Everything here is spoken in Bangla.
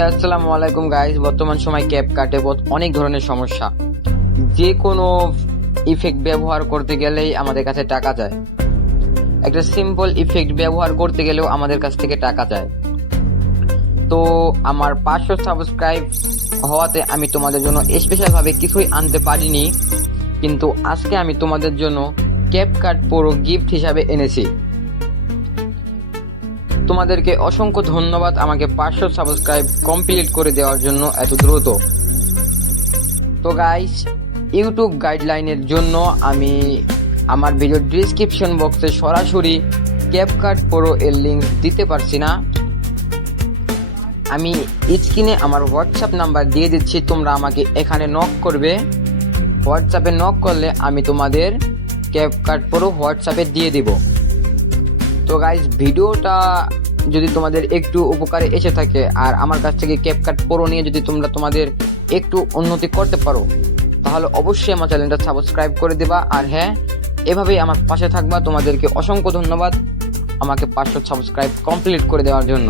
হে আসসালামু আলাইকুম গাইস বর্তমান সময় ক্যাপ কাটে অনেক ধরনের সমস্যা। যে কোনো ইফেক্ট ব্যবহার করতে গেলেই আমাদের কাছে টাকা চায় একটা সিম্পল ইফেক্ট ব্যবহার করতে গেলেও আমাদের কাছ থেকে টাকা চায় তো আমার পাঁচশো সাবস্ক্রাইব হওয়াতে আমি তোমাদের জন্য স্পেশালভাবে কিছুই আনতে পারিনি। কিন্তু আজকে আমি তোমাদের জন্য ক্যাপ কাট পুরো গিফট হিসাবে এনেছি। তোমাদেরকে অসংখ্য ধন্যবাদ আমাকে পাঁচশো সাবস্ক্রাইব কমপ্লিট করে দেওয়ার জন্য এত দ্রুত। তো গাইস ইউটিউব গাইডলাইনের জন্য আমি আমার ভিডিও ডিসক্রিপশন বক্সে সরাসরি ক্যাপকাট প্রো এর লিঙ্ক দিতে পারছি না। আমি স্ক্রিনে আমার হোয়াটসঅ্যাপ নাম্বার দিয়ে দিচ্ছি, তোমরা আমাকে এখানে নক করবে। হোয়াটসঅ্যাপে নক করলে আমি তোমাদের ক্যাপকাট প্রো হোয়াটসঅ্যাপে দিয়ে দিব। তো গাইজ ভিডিওটা যদি তোমাদের একটু উপকারে এসে থাকে আর আমার কাছ থেকে ক্যাপকাট প্রো নিয়ে যদি তোমরা তোমাদের একটু উন্নতি করতে পারো, তাহলে অবশ্যই আমার চ্যানেলটা সাবস্ক্রাইব করে দেবা। আর হ্যাঁ এভাবেই আমার পাশে থাকবা। তোমাদেরকে অসংখ্য ধন্যবাদ আমাকে পাঁচশো সাবস্ক্রাইব কমপ্লিট করে দেওয়ার জন্য।